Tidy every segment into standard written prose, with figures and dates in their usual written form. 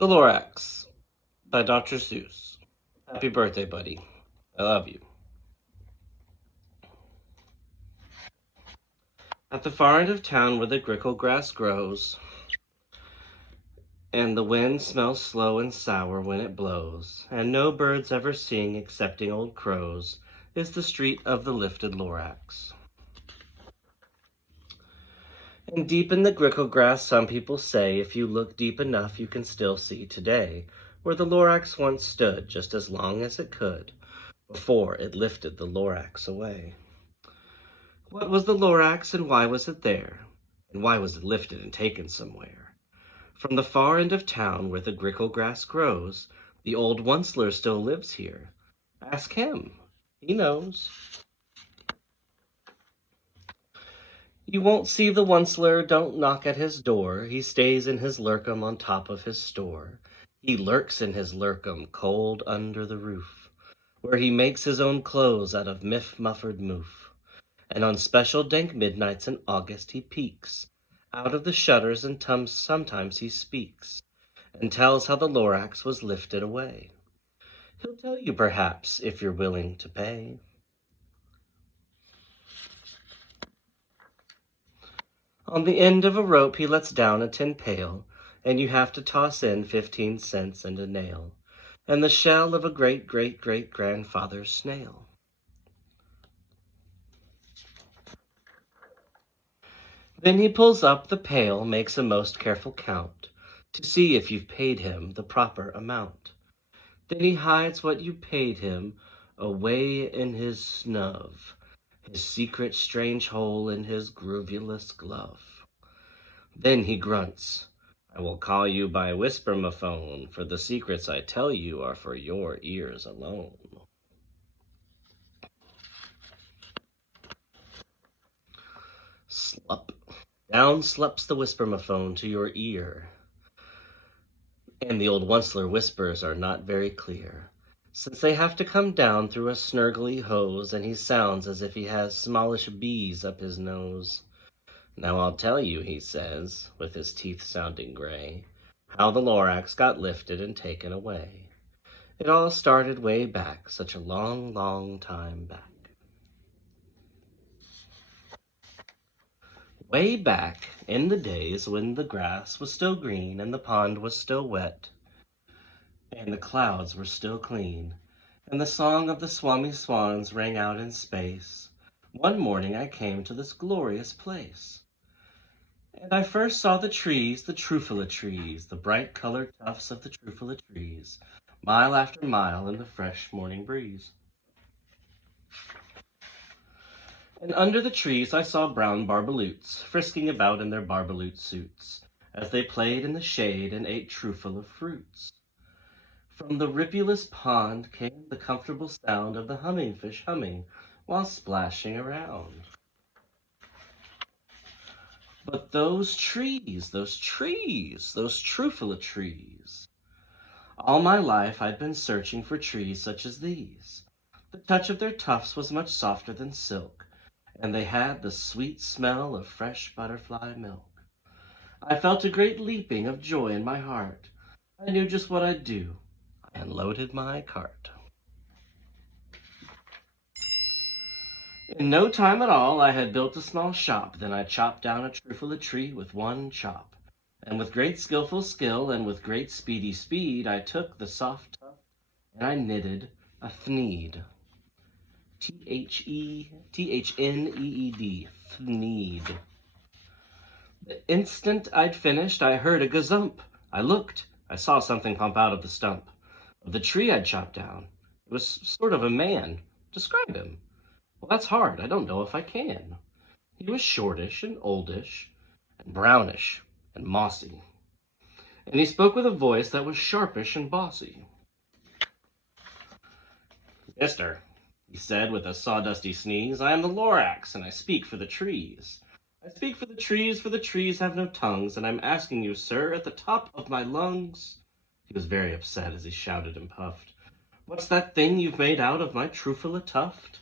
The Lorax by Dr. Seuss. Happy birthday, buddy. I love you. At the far end of town where the grickle grass grows, and the wind smells slow and sour when it blows, and no birds ever sing excepting old crows, is the street of the lifted Lorax. And deep in the grickle grass, some people say, if you look deep enough, you can still see today, where the Lorax once stood just as long as it could, before it lifted the Lorax away. What was the Lorax, and why was it there? And why was it lifted and taken somewhere? From the far end of town where the grickle grass grows, the old Onceler still lives here. Ask him. He knows. You won't see the Onceler, don't knock at his door. He stays in his lurkum on top of his store. He lurks in his lurkum, cold under the roof, where he makes his own clothes out of muffered moof. And on special dank midnights in August he peeks out of the shutters, and sometimes he speaks and tells how the Lorax was lifted away. He'll tell you perhaps if you're willing to pay. On the end of a rope he lets down a tin pail, and you have to toss in 15 cents and a nail, and the shell of a great-great-great-grandfather's snail. Then he pulls up the pail, makes a most careful count, to see if you've paid him the proper amount. Then he hides what you paid him away in his snub, his secret strange hole in his groovulous glove. Then he grunts, I will call you by whisper-ma-phone, for the secrets I tell you are for your ears alone. Slup. Down slups the whisper-ma-phone to your ear. And the old Onceler whispers are not very clear, since they have to come down through a snurgly hose, and he sounds as if he has smallish bees up his nose. Now I'll tell you, he says, with his teeth sounding gray, how the Lorax got lifted and taken away. It all started way back, such a long, long time back. Way back in the days when the grass was still green and the pond was still wet and the clouds were still clean and the song of the swami swans rang out in space, one morning I came to this glorious place. And I first saw the trees, the trufala trees, the bright-colored tufts of the trufala trees, mile after mile in the fresh morning breeze. And under the trees I saw brown barbaloots, frisking about in their barbaloot suits, as they played in the shade and ate trufala fruits. From the ripulous pond came the comfortable sound of the humming fish humming while splashing around. But those trees, those trufala trees. All my life I'd been searching for trees such as these. The touch of their tufts was much softer than silk, and they had the sweet smell of fresh butterfly milk. I felt a great leaping of joy in my heart. I knew just what I'd do. I unloaded my cart. In no time at all I had built a small shop. Then I chopped down a trufala tree with one chop. And with great skillful skill and with great speedy speed, I took the soft tuft and I knitted a thneed. Thneed. Thneed. The instant I'd finished, I heard a gazump. I looked. I saw something pump out of the stump of the tree I'd chopped down. It was sort of a man. Describe him. Well, that's hard. I don't know if I can. He was shortish and oldish and brownish and mossy. And he spoke with a voice that was sharpish and bossy. Mister, he said with a sawdusty sneeze, I am the Lorax, and I speak for the trees. I speak for the trees have no tongues, and I'm asking you, sir, at the top of my lungs. He was very upset as he shouted and puffed. What's that thing you've made out of my trufala tuft?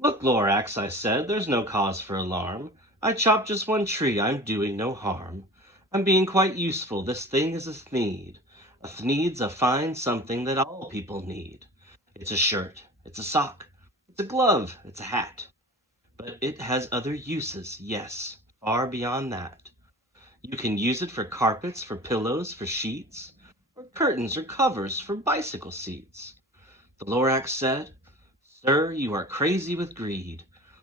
Look, Lorax, I said, there's no cause for alarm. I chopped just one tree, I'm doing no harm. I'm being quite useful. This thing is a thneed. A thneed's a fine something that all people need. It's a shirt, it's a sock, it's a glove, it's a hat. But it has other uses, yes, far beyond that. You can use it for carpets, for pillows, for sheets, or curtains or covers for bicycle seats. The Lorax said, "Sir, you are crazy with greed.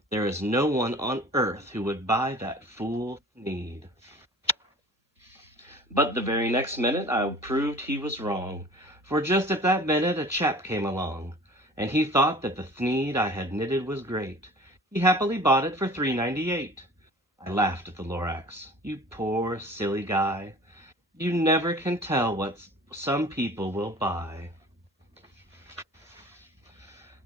There is no one on earth who would buy that fool Thneed." But the very next minute I proved he was wrong, for just at that minute a chap came along, and he thought that the Thneed I had knitted was great. He happily bought it for $3.98. I laughed at the Lorax. "You poor silly guy. You never can tell what some people will buy."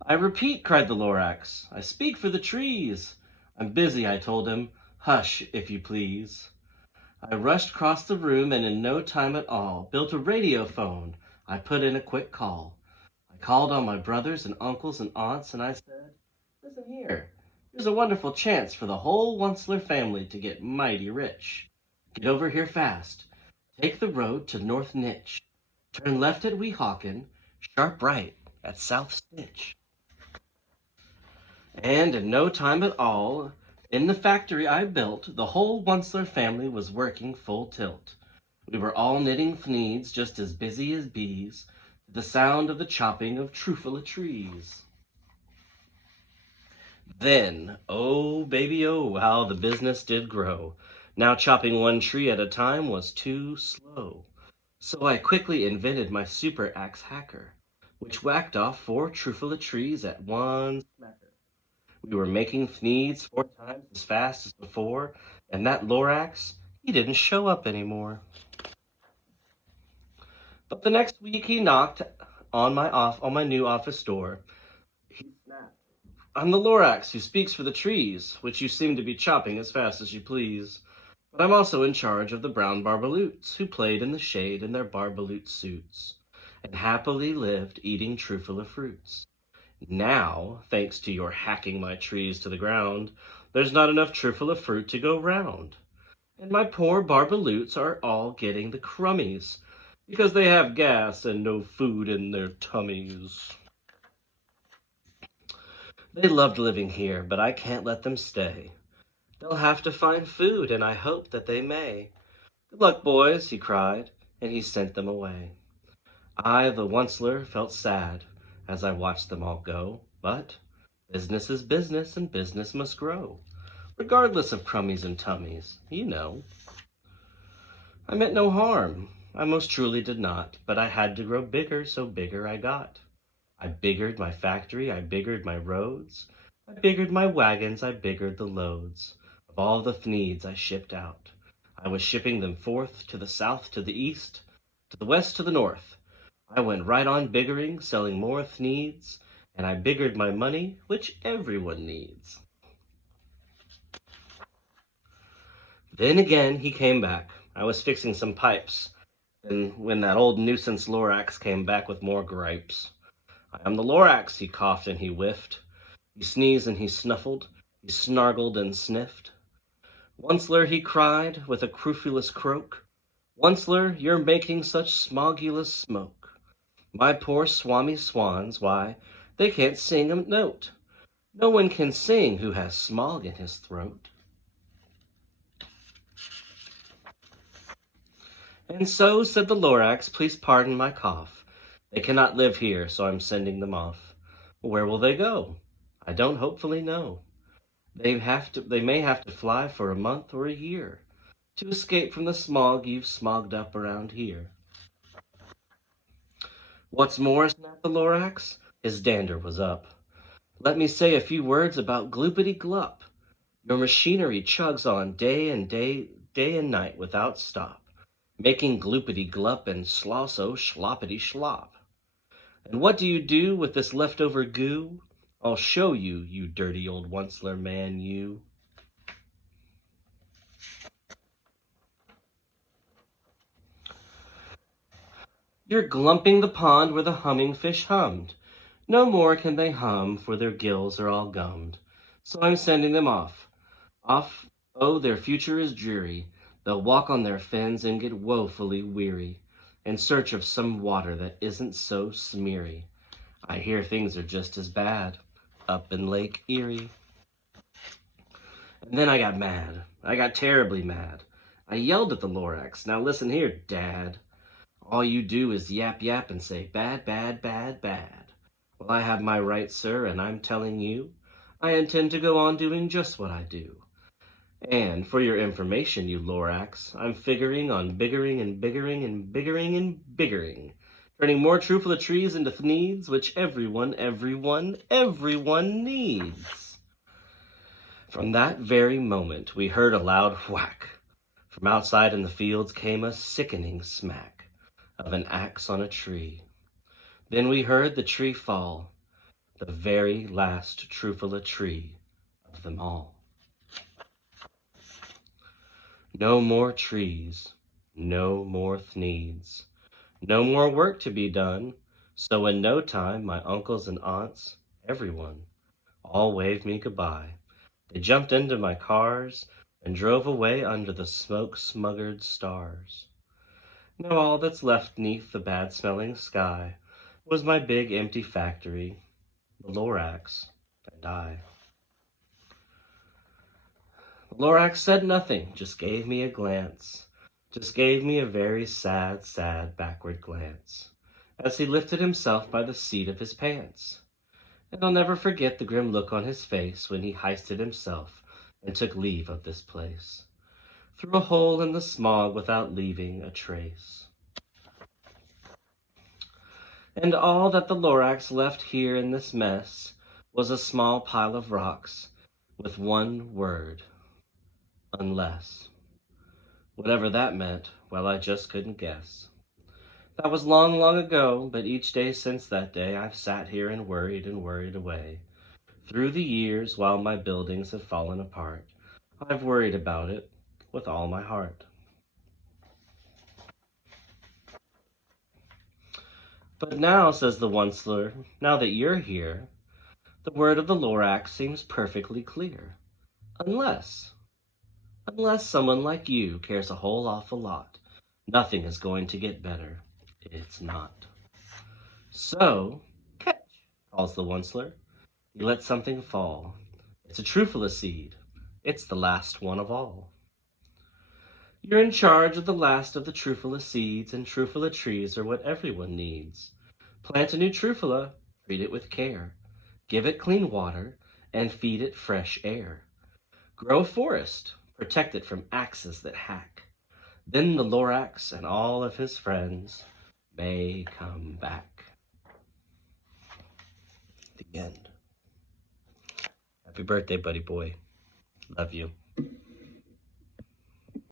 "I repeat," cried the Lorax, "I speak for the trees." "I'm busy," I told him. "Hush, if you please." I rushed across the room and in no time at all built a radiophone. I put in a quick call. I called on my brothers and uncles and aunts, and I said, "Listen here. Here's a wonderful chance for the whole Onceler family to get mighty rich. Get over here fast. Take the road to North Nitch. Turn left at Weehawken, sharp right at South Stitch." And in no time at all, in the factory I built, the whole Onceler family was working full tilt. We were all knitting thneeds, just as busy as bees, to the sound of the chopping of trufala trees. Then, oh baby oh, how the business did grow. Now chopping one tree at a time was too slow. So I quickly invented my super axe hacker, which whacked off 4 trufala trees at one smacker. We were making thneeds 4 times as fast as before, and that Lorax, he didn't show up anymore. But the next week he knocked on my new office door. He snapped, "I'm the Lorax who speaks for the trees, which you seem to be chopping as fast as you please. But I'm also in charge of the brown barbaloots, who played in the shade in their barbaloot suits, and happily lived eating trufala fruits. Now, thanks to your hacking my trees to the ground, there's not enough trufala fruit to go round. And my poor barbaloots are all getting the crummies, because they have gas and no food in their tummies. They loved living here, but I can't let them stay. They'll have to find food, and I hope that they may. Good luck, boys," he cried, and he sent them away. I, the Onceler, felt sad as I watched them all go, but business is business, and business must grow, regardless of crummies and tummies, you know. I meant no harm, I most truly did not, but I had to grow bigger, so bigger I got. I biggered my factory, I biggered my roads, I biggered my wagons, I biggered the loads of all the thneeds I shipped out. I was shipping them forth to the south, to the east, to the west, to the north. I went right on biggering, selling more thneeds, and I biggered my money, which everyone needs. Then again he came back. I was fixing some pipes, and when that old nuisance Lorax came back with more gripes. "I am the Lorax," he coughed and he whiffed. He sneezed and he snuffled, he snargled and sniffed. "Onceler," he cried, with a crufulous croak, "Onceler, you're making such smogulous smoke. My poor swami swans, why, they can't sing a note. No one can sing who has smog in his throat." "And so," said the Lorax, "please pardon my cough. They cannot live here, so I'm sending them off." "Where will they go?" "I don't hopefully know. They may have to fly for a month or a year to escape from the smog you've smogged up around here." "What's more," snapped the Lorax, his dander was up, "let me say a few words about Gloopity Glup. Your machinery chugs on day and night without stop, making gloopity glup and slosso schloppity schlop. And what do you do with this leftover goo? I'll show you, you dirty old Onceler man, you." "You're glumping the pond where the humming fish hummed. No more can they hum, for their gills are all gummed. So I'm sending them off. Oh, their future is dreary. They'll walk on their fins and get woefully weary, in search of some water that isn't so smeary. I hear things are just as bad up in Lake Erie. And then I got mad. I got terribly mad. I yelled at the Lorax. Now listen here, Dad. All you do is yap yap and say bad, bad, bad, bad. Well, I have my rights, sir, and I'm telling you, I intend to go on doing just what I do. And for your information, you Lorax, I'm figuring on biggering and biggering and biggering and biggering, turning more truthful trees into needs, which everyone needs. From that very moment, we heard a loud whack. From outside in the fields came a sickening smack of an axe on a tree. Then we heard the tree fall, the very last Trufala tree of them all. No more trees, no more needs, no more work to be done. So in no time, my uncles and aunts, everyone, all waved me goodbye. They jumped into my cars and drove away under the smoke-smuggered stars. Now all that's left 'neath the bad-smelling sky was my big empty factory, the Lorax, and I. The Lorax said nothing, just gave me a glance, just gave me a very sad, sad backward glance, as he lifted himself by the seat of his pants. And I'll never forget the grim look on his face when he hoisted himself and took leave of this place, through a hole in the smog without leaving a trace. And all that the Lorax left here in this mess was a small pile of rocks with one word, unless. Whatever that meant, well, I just couldn't guess. That was long, long ago, but each day since that day I've sat here and worried away. Through the years, while my buildings have fallen apart, I've worried about it with all my heart. But now, says the Onceler, now that you're here, the word of the Lorax seems perfectly clear. Unless someone like you cares a whole awful lot, nothing is going to get better. It's not. So, catch, calls the Onceler. He lets something fall. It's a Trufala seed. It's the last one of all. You're in charge of the last of the Trufala seeds, and Trufala trees are what everyone needs. Plant a new Trufala, treat it with care. Give it clean water, and feed it fresh air. Grow a forest, protect it from axes that hack. Then the Lorax and all of his friends may come back. The end. Happy birthday, buddy boy. Love you.